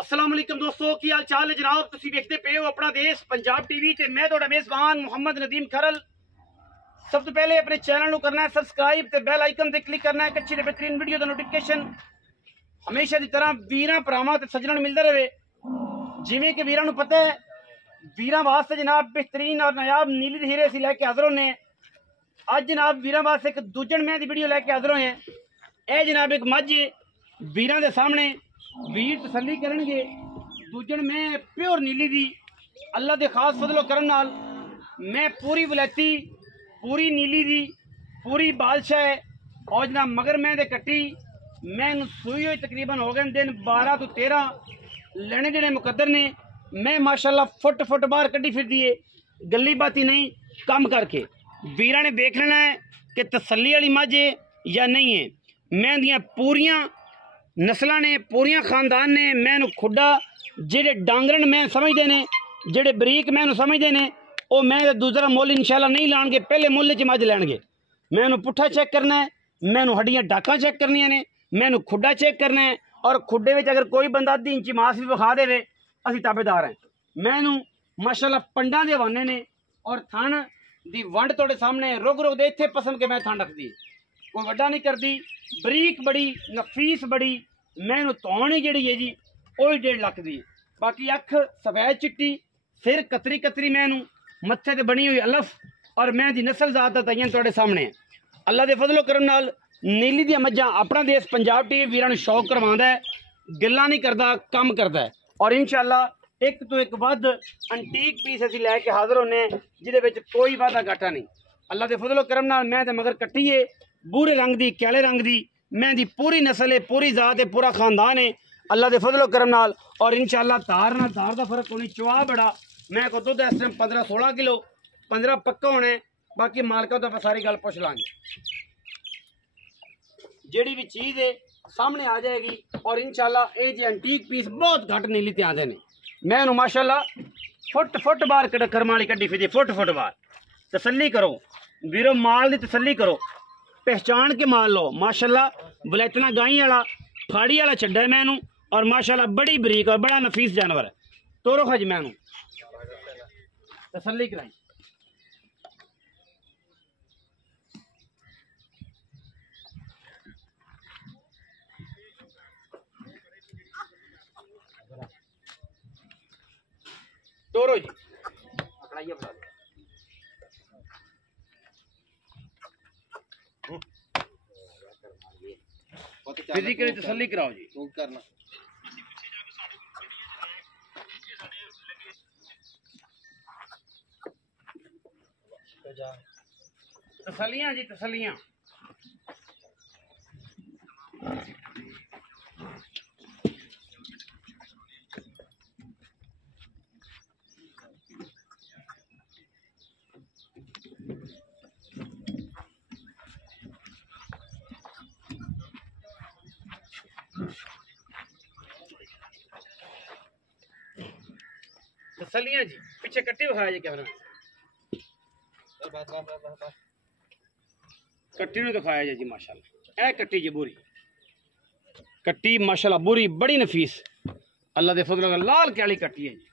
अस्सलाम वालेकुम दोस्तों, की हाल चाल है जनाब। तुसी देखते पे हो अपना देश पंजाब टीवी ते मैं तुहाडा मेज़बान मुहम्मद नदीम खरल। सब तो पहले अपने चैनल को करना है सब्सक्राइब ते बेल आइकन ते क्लिक करना है अच्छी ते बेहतरीन वीडियो दा नोटिफिकेशन हमेशा की तरह वीरां भरावां ते सज्जणां नूं मिलदा रहे। जिवें कि वीरां नूं पता है वीरां वास्ते जनाब बेहतरीन और नायाब नीली हीरे असीं लैके हाज़र होने। अज जनाब वीरां वास्ते एक दूजण मैं दी वीडियो लैके हाज़र होए। यह जनाब एक मझ वीरां दे सामने वीर तसल्ली करनगे। दूजण मैं प्योर नीली दी अल्लाह के खास फजलो करम नाल मैं पूरी वलैती पूरी नीली दी पूरी बादशाह है और जनाब मगर मैं दे कट्टी मैं सूई हुई तकरीबन हो गए दिन 12 तो 13 लेने देने मुकद्दर ने। मैं माशाल्लाह फुट फुट बाहर कड्डी फिर दिए गली बाती नहीं कम करके वीरां ने देख लेना है कि तसल्ली वाली मझ है या नहीं है। मैं दियां पूरियां नस्ल ने पूरियां खानदान ने मैं खुडा जेडे डांगरन मैं समझते ने जेडे बरीक मैं समझते ने वो मैं दूसरा मुल इंशाल्लाह नहीं लाणगे, पहले मुल च मझ लैणगे। मैं पुट्ठा चेक करना है, मैं हड्डियां डाकां चेक करनिया ने, मैं खुडा चेक करना है और खुडे में अगर कोई बंदा अद्धी इंची मास भी विखा दे असीं ताबेदार हैं। मैं माशाल्लाह पंडा दे हवाने ने और थन दी वंड तुहाडे सामने रुक रुक दे इत्थे पसंद के मैं थन रखदी कोई वड्डा नहीं करती, बरीक बड़ी नफीस बड़ी। मैं तौणी जी है जी वही 1.5 लाख दी। बाकी अख सफेद चिट्टी सिर कतरी कतरी मैं मत्थे ते बनी हुई अलफ और मैं दी नस्ल जात दा तयन तुहाडे सामने है। अल्लाह दे फजलो करम नाल नीली दी मझां अपना देश पंजाब टीवी वीरां नूं शौक करवांदा है, गल्लां नहीं करदा काम करदा है। और इंशाअल्लाह एक तो एक वध अंटीक पीस असीं लैके हाज़र होने जिहदे विच कोई वादा घाटा नहीं। अल्लाह दे फजलो करम नाल मैं ते मगर कट्टी है बूरे रंग दी कैले रंग दी मैं दी पूरी नस्ल है पूरी जात है पूरा खानदान है अल्लाह दे फजलो करम नाल। और इंशाअल्लाह धार ना धार का फर्क होनी चुआ बड़ा मैं को दुध इस टाइम 15-16 किलो 15 पक्का होना है। बाकी मालका तो सारी गल पुछ लांगे जेड़ी भी चीज़ है सामने आ जाएगी। और इंशाअल्लाह ये जी एंटीक पीस बहुत घट नीली ते आते हैं। मैं माशाअल्लाह फुट फुट बाहर कर्म वाली कड्डी फिर फुट फुट बाहर तसल्ली करो वीरो माल की तसल्ली करो पहचान के माल लो। माशाल्लाह बलैतना गाई वाला फाड़ी वाला चड्डा है मैनू और माशाल्लाह बड़ी बरीक और बड़ा नफीस जानवर है। तोरो खज मैनू तसल्ली कराई। तोरो जी अकड़ाइया बता दे फिजिकली तसल्ली कराओ जी करना तसल्लियां जी तसल्लियां। तसल्लियां जी पीछे कट्टी विखाया जी कैमरा कट्टी ने दिखाया जी माशाल्लाह ए कट्टी जी बुरी कट्टी माशाल्लाह बुरी बड़ी नफीस अल्लाह दे फजल लाल क्याली कट्टी है जी।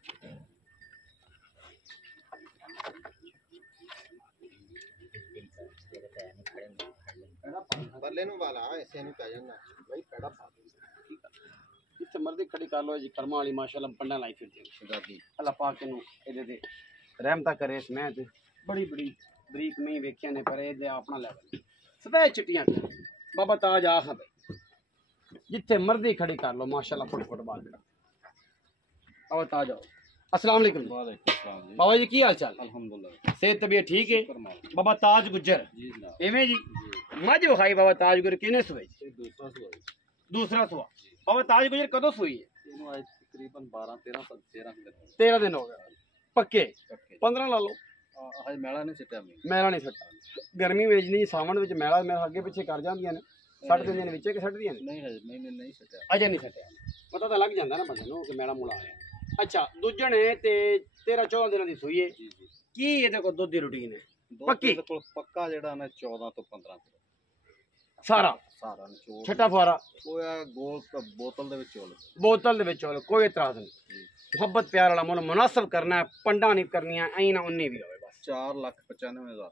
जिथे मर्जी खड़ी कर लो जी कर्मा वाली माशाल्लाह पंडा लाई फिरती अल्लाह पाक इहदे रहमता करे। इस मैं बड़ी बड़ी बरीक नहीं वेखिया ने पर ये अपना लैवल सफेद चिट्टियां बाबा ताज आख जिथे मर्जी खड़ी कर लो माशाल्लाह फुट फुट बाल बाबा ताज आओ। अस्सलाम वालेकुम बाबा जी की हाल चाल? अल्हम्दुलिल्लाह सेहत तबीयत ठीक है। बाबा ताज गुज्जर एवें जी मझ विखाई बाबा ताज गुज्जर किने सुई? दूसरा सुआ। बाबा ताज गुज्जर कदों सुई है? तकरीबन 12-13 दिन हो गए पक्के 15 ला लो। मैला नहीं सट्टा गर्मी वेचनी सावन में मैला मेरे अगे पिछे कर जांदियां ने सट दिंदियां ने विचे कि सटदियां नहीं सट्टा अजे नहीं सट्टिया पता तो लग जांदा ना बंदे नूं कि मैला मुला आया। अच्छा दूजण है ते 13-14 दिन की सूई है की ये दुध की रूटीन है पक्की? पक्का जेड़ा ना 14 तो 15 किलो ਸਾਰਾ ਸਾਰਾ ਨਿਚੋੜ ਛੱਟਾ ਫੁਆਰਾ ਉਹ ਹੈ ਗੋਲ ਬੋਤਲ ਦੇ ਵਿੱਚ ਚੋਲ बोतल दे विच होवे, कोई इतराज नहीं। मुहब्बत प्यार वाला मुल मुनासिब करना है, पंडा नहीं करनी है, ऐ ना उन्नी भी होवे बस 4,95,000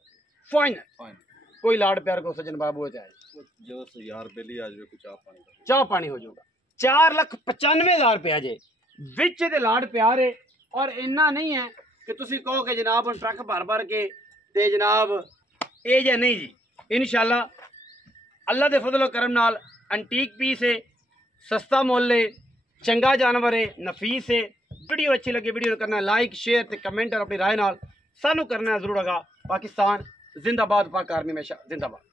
फाइनल। फाइन कोई लाड प्यार को सजन बाबू है जो यार बेली आ जाए कुछ आप पानी चाह पानी हो जाऊगा। 4,95,000 रुपया जे विच दे लाड प्यार है। और इन्ना नहीं है कि तुसी कहो कि जनाब हम ट्रक भर भर के ते जनाब ये जे नहीं जी। इंशाल्लाह अल्लाह दे फजल करम नाल एंटीक पीस है, सस्ता मुल है, चंगा जानवर है, नफीस है। वीडियो अच्छी लगी वीडियो करना लाइक शेयर ते कमेंट और अपनी राय नाल सानू करना जरूर होगा। पाकिस्तान जिंदाबाद, पाक आर्मी हमेशा जिंदाबाद।